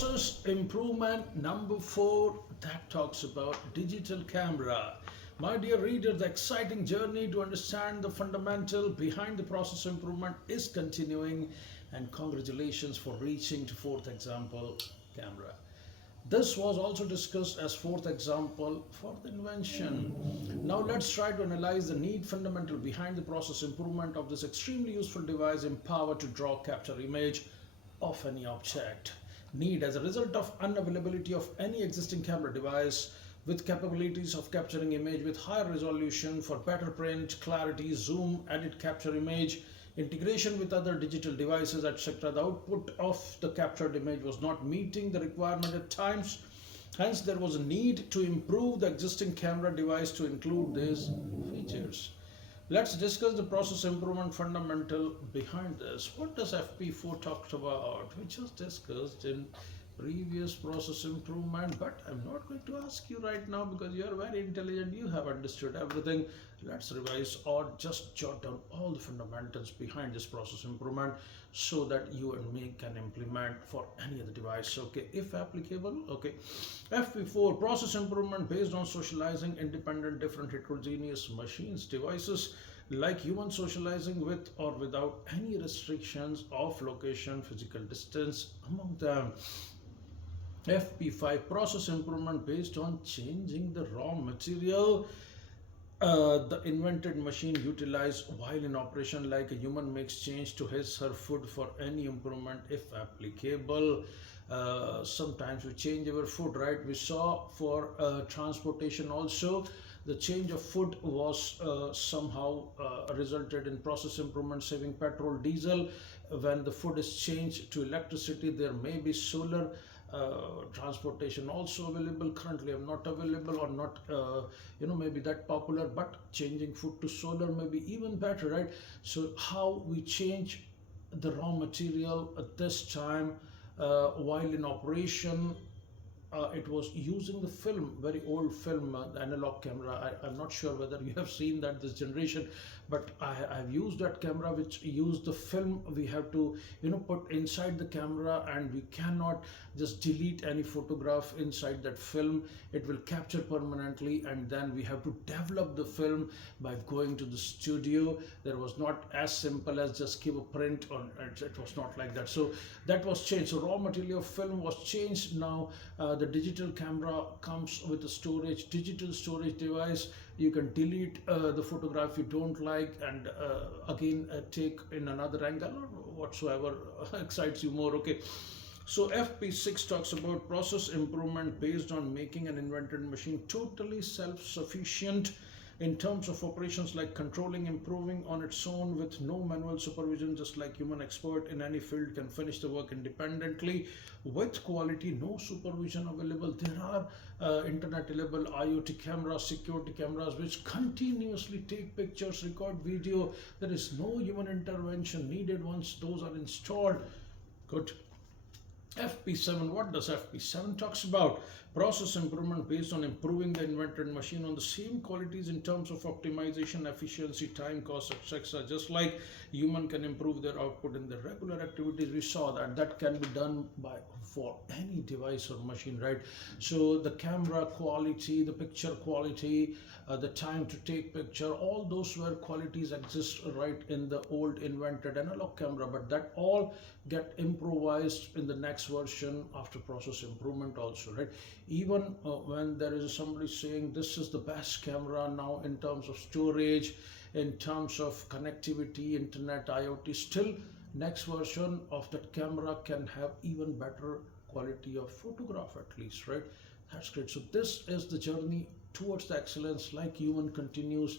Process improvement number four that talks about digital camera. My dear reader, the exciting journey to understand the fundamental behind the process improvement is continuing, and congratulations for reaching to fourth example camera. This was also discussed as fourth example for the invention. Now let's try to analyze the need fundamental behind the process improvement of this extremely useful device empowered to draw capture image of any object. Need as a result of unavailability of any existing camera device with capabilities of capturing image with higher resolution for better print, clarity, zoom, edit, capture image, integration with other digital devices, etc. The output of the captured image was not meeting the requirement at times. Hence, there was a need to improve the existing camera device to include these features. Let's discuss the process improvement fundamental behind this. What does FP4 talked about? We just discussed in previous process improvement, but I'm not going to ask you right now because you are very intelligent. You have understood everything. Let's revise or just jot down all the fundamentals behind this process improvement so that you and me can implement for any other device. Okay, if applicable. Okay, FP4 process improvement based on socializing independent different heterogeneous machines devices like human socializing with or without any restrictions of location physical distance among them. FP5 process improvement based on changing the raw material the invented machine utilized while in operation like a human makes change to his her food for any improvement if applicable. Sometimes we change our food, right? We saw for transportation also the change of food was somehow resulted in process improvement saving petrol diesel. When the food is changed to electricity, there may be solar transportation also available. Currently I'm not available or not maybe that popular, but changing food to solar may be even better, right? So how we change the raw material at this time while in operation, it was using the film, very old film, the analog camera. I'm not sure whether you have seen that this generation, but I've used that camera which used the film. We have to, put inside the camera, and we cannot just delete any photograph inside that film. It will capture permanently, and then we have to develop the film by going to the studio. There was not as simple as just give a print on it. It was not like that. So that was changed. So raw material film was changed. Now the digital camera comes with a storage, digital storage device. You can delete the photograph you don't like, and again take in another angle or whatsoever excites you more. Okay, so FP6 talks about process improvement based on making an invented machine totally self-sufficient in terms of operations like controlling, improving on its own with no manual supervision, just like human expert in any field can finish the work independently with quality, no supervision available. There are internet available IoT cameras, security cameras, which continuously take pictures, record video. There is no human intervention needed once those are installed. Good. FP7, what does FP7 talks about? Process improvement based on improving the invented machine on the same qualities in terms of optimization, efficiency, time, cost, etc. Just like human can improve their output in their regular activities, we saw that that can be done by for any device or machine, right? So the camera quality, the picture quality, the time to take picture, all those were qualities exist right in the old invented analog camera, but that all get improvised in the next version after process improvement also, right? Even when there is somebody saying this is the best camera now in terms of storage, in terms of connectivity, internet, IoT, still next version of that camera can have even better quality of photograph at least, right? That's great. So this is the journey towards the excellence. Like human continues,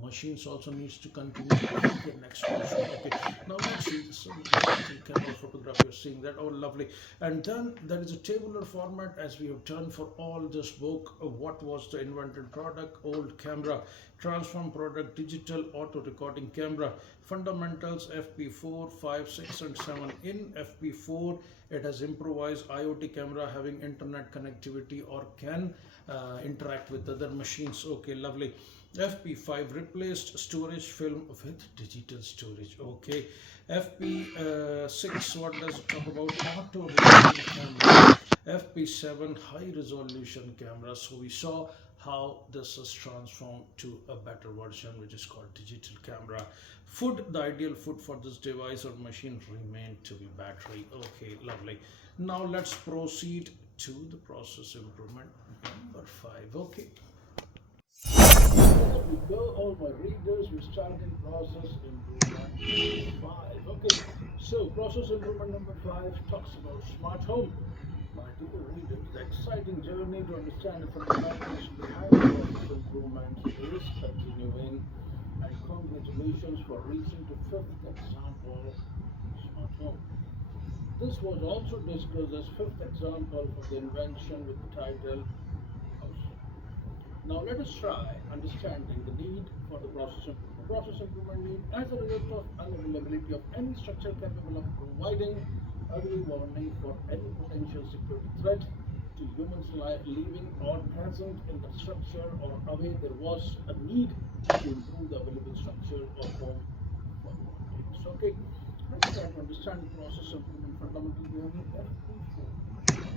machines also needs to continue to the next version. Okay, now let's see. So digital camera photograph, you're seeing that. Oh, lovely. And then there is a tabular format as we have done for all this book. What was the invented product? Old camera, transform product, digital auto recording camera, fundamentals FP4, 5, 6, and 7. In FP4, it has improvised IoT camera having internet connectivity or can interact with other machines. Okay, lovely. FP5 replaced storage film with digital storage. Okay. FP6, what does it talk about? Auto recording camera. FP7 high resolution camera. So we saw how this is transformed to a better version, which is called digital camera. Food, the ideal food for this device or machine remained to be battery. Okay, lovely. Now let's proceed to the process improvement number five. Okay. There we go, all my readers. We're starting process improvement number five. Okay, so process improvement number five talks about smart home. My dear readers, the exciting journey to understand the fundamentals behind process improvement is continuing. And congratulations for reaching the fifth example, smart home. This was also discussed as fifth example for the invention with the title house. Now let us try understanding the need for the process improvement. Process improvement need as a result of unavailability of any structure capable of providing early warning for any potential security threat to humans living or present in the structure or away, there was a need to improve the available structure or home for human beings. Okay, let's try to understand the process improvement fundamental behind FP4.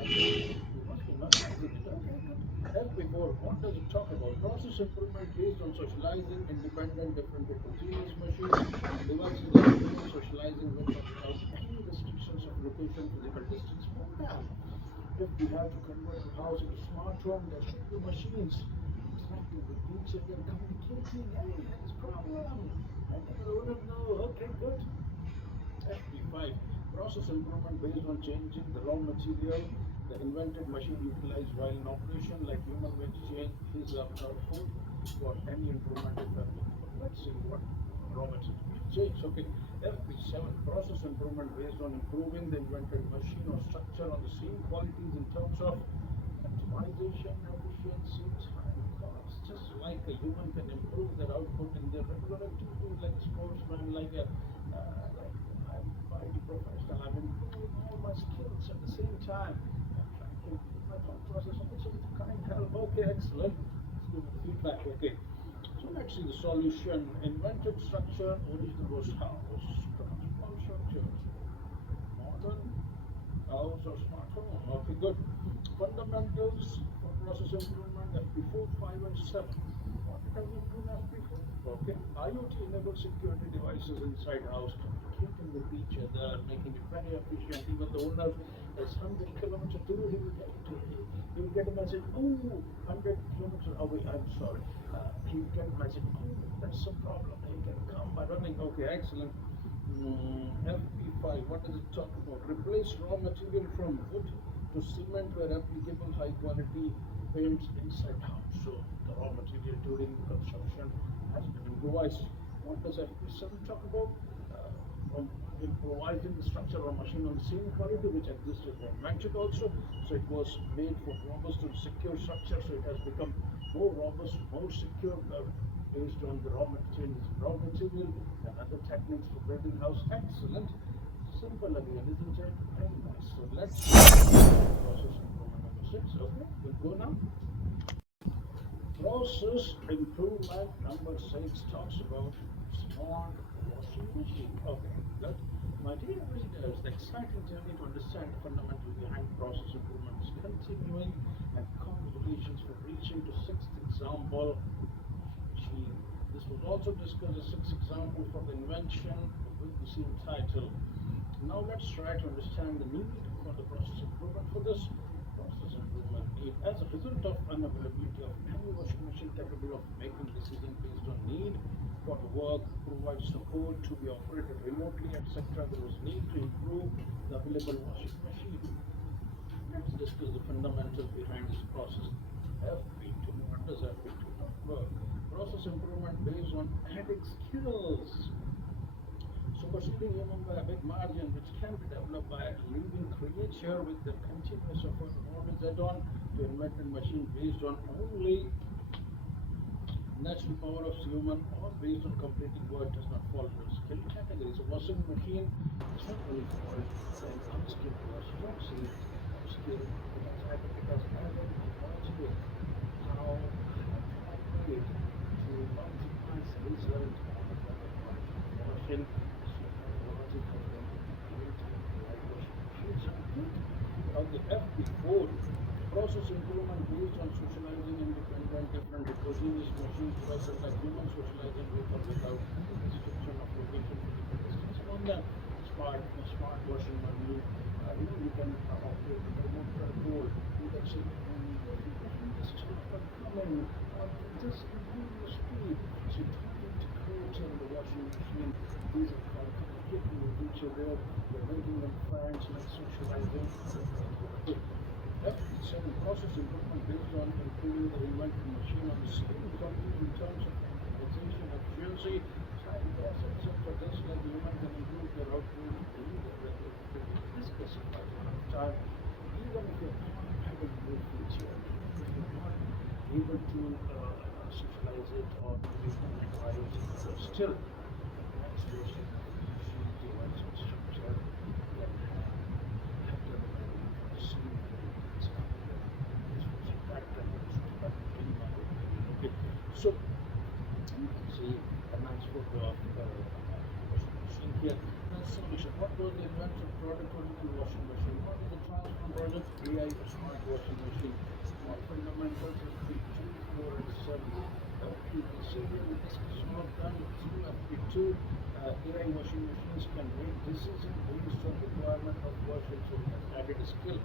Okay, you must be memorizing it. Okay, good. FP4, what does it talk about? Process improvement based on socializing independent different heterogeneous machines, devices like humans socializing with or without any restrictions of location, physical distance, mobile. If we have to convert a house into smart home, there should be machines interacting with each other, communicating. Hey, there's a problem. Letting the owner know. Okay, good. FP5, process improvement based on changing the raw material. The invented machine utilized while in operation, like human will change his or her food for any improvement if applicable. Let's see what raw material will change. Okay, FP7, process improvement based on improving the invented machine or structure on the same qualities in terms of optimization, efficiency, time, cost. Just like a human can improve their output in their regular activities, like a sportsman, like I'm quite professional. I'm improving all my skills at the same time. I'm trying to improve my thought process also with kind help. Okay, excellent. Let's give it feedback. Okay. So let's see the solution. Invented structure, original was house, transform structure, modern house or smart home. Okay, good. Fundamentals for process improvement FP4, 5, and 7. What have we do in FP4? Okay. IoT enabled security devices inside house communicating with each other, making it very efficient. Even the owner is 100 kilometers away, he will get a message, oh, 100 kilometers away, I'm sorry. He will get a message, oh, that's some problem. He can come by running. Okay, excellent. FP5, what does it talk about? Replace raw material from wood to cement where applicable, high quality paints inside house. So the raw material during the construction has been improvised. What does FP7 talk about? From improvising the structure or machine on the same quality which existed for invented also. So it was made for robust and secure structure. So it has become more robust, more secure. Based on the raw material and other techniques for building house. Excellent. Simple again, isn't it? Very nice. So let's process improvement number 6. Okay, we'll go now. Process improvement number 6 talks about smart washing machine. Okay, good. My dear readers, the exciting journey to understand the fundamental behind process improvement is continuing, and congratulations for reaching to sixth example machine. This was also discussed as sixth example for the invention with the same title. Now let's try to understand the need for the process improvement. For this process improvement need, as a result of unavailability of any washing machine capable of making decision based on need for the work, provide support to be operated remotely, etc., there was need to improve the available washing machine. Let's discuss the fundamentals behind this process. FP2. What does FP2 talk about? Process improvement based on adding skills. Superseding human by a big margin, which can be developed by a living creature with the continuous effort always add-on to invented machine based on only natural power of human or based on completing work does not fall into skill category. So washing machine is not really for an unskilled person. Don't say upskilled because it has added technology how I made to multiply the result of the washing. So technology has been created like washing machines are good. Okay, FP4, process improvement based on socializing independent, different heterogeneous machines, devices like humans socializing with or without any restriction of location, physical distance among them. Smart washing machine, you can operate with remote control. You can say, this stuff can come in, just improve the speed. So different codes on the washing machine. These are called communicating with each other. They're making them friends, like socializing. Okay. FP7 process improvement based on improving the inventory machine on the same company in terms of optimization, efficiency, time cost, etc. Just like human can improve their output in this specified amount of time, even if you're not having new feature, even if you're not able to socialize it or maybe monetize it, still the next version of the machine device and structure can have the same elements coming in this version, that can also start depending on the okay. So you can see a nice photo of washing machine here. Now solution. What was the invention product or the washing machine? What is the transform project? AI smart washing machine. What fundamentals is the 2, 4 and 7. You can see here we discuss some of them. 2 FP2 AI washing machines can make decisions based on requirement of washing, so we have added a skill.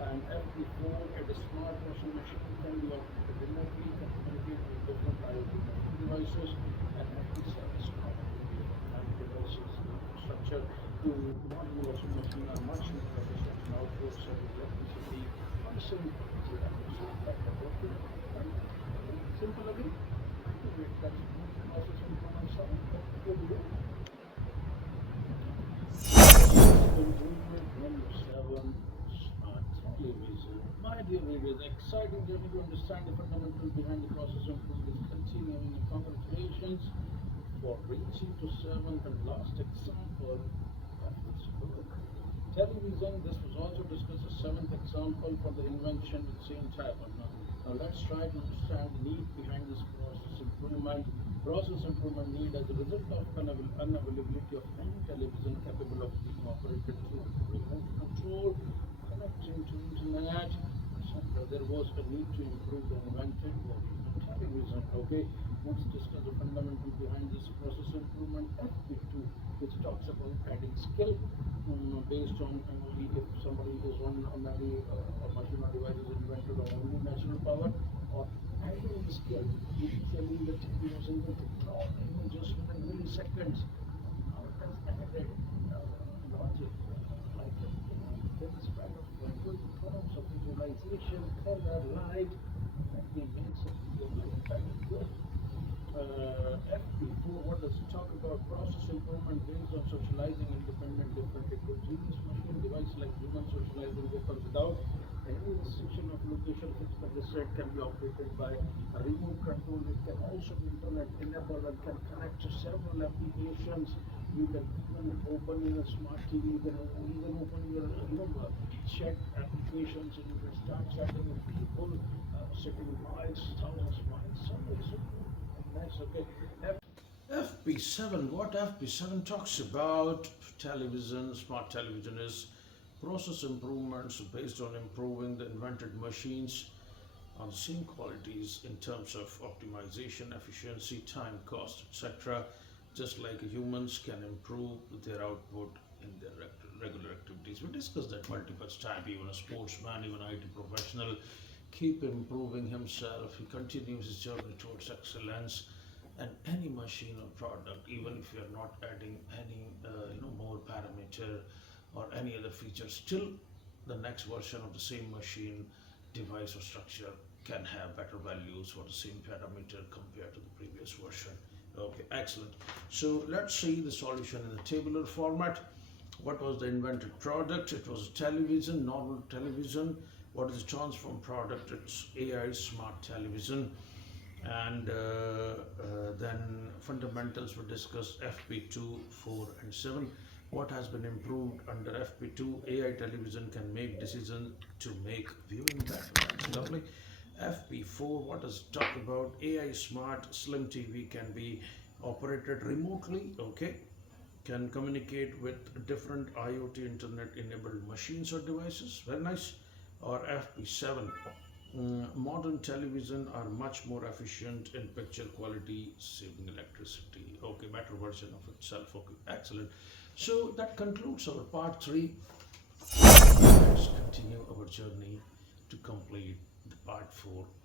And FP4, a smart washing machine can be operated remotely, can communicate with different IoT devices, and FP7 is commonly used on devices infrastructure to modern washing machine are much more efficient in output, saving electricity on the same quality and also better working. Simple again. That's process improvement 7. Here we go. Improvement number 7, smart television. My dear readers, exciting journey to understand the fundamentals behind the process improvement is continuing, and congratulations for reaching to 7th and last example of this book. Television, this was also discussed as 7th example for the invention with same type. Now let's try to understand the need behind this process improvement. Process improvement need as a result of unavailability of any television capable of being operated through remote control, connecting to internet, etc. There was a need to improve the invented version of television. Okay, let's discuss the fundamental behind this process improvement. FP2, which talks about adding skill based on only if somebody is on any machine or device is invented on only natural power, or adding the skill. Initially, the TV was invented in just within milliseconds. Now it has added logic, like within the span of 20 columns of visualization, color, light, that makes a video look very good. FP4, what does it talk about? Process improvement based on socializing independent, different heterogeneous machine device like human socializing with or without any restriction of location, physical distance, can be operated by a remote control. It can also be internet enabled and can connect to several applications. You can even open your smart TV. You can even open your chat applications, and you can start chatting with people sitting miles, thousands of miles somewhere. So nice. Okay. FP7, what FP7 talks about television, smart television is process improvements based on improving the invented machines on the same qualities in terms of optimization, efficiency, time, cost, etc. Just like humans can improve their output in their regular activities. We discussed that multiple times. Even a sportsman, even an IT professional, keep improving himself. He continues his journey towards excellence. And any machine or product, even if you are not adding any more parameter or any other feature, still the next version of the same machine, device or structure can have better values for the same parameter compared to the previous version. Okay, excellent. So let's see the solution in the tabular format. What was the invented product? It was a television, normal television. What is the transform product? It's AI smart television. And then fundamentals were discussed, FP2, 4 and 7. What has been improved under FP2? AI television can make decisions to make viewing better. That's lovely. FP4, what does it talk about? AI smart slim TV can be operated remotely. Okay. can communicate with different IoT internet enabled machines or devices. Very nice. Or FP7. Modern television are much more efficient in picture quality, saving electricity. Okay, better version of itself. Okay, excellent. So that concludes our part three. Let's continue our journey to complete the part four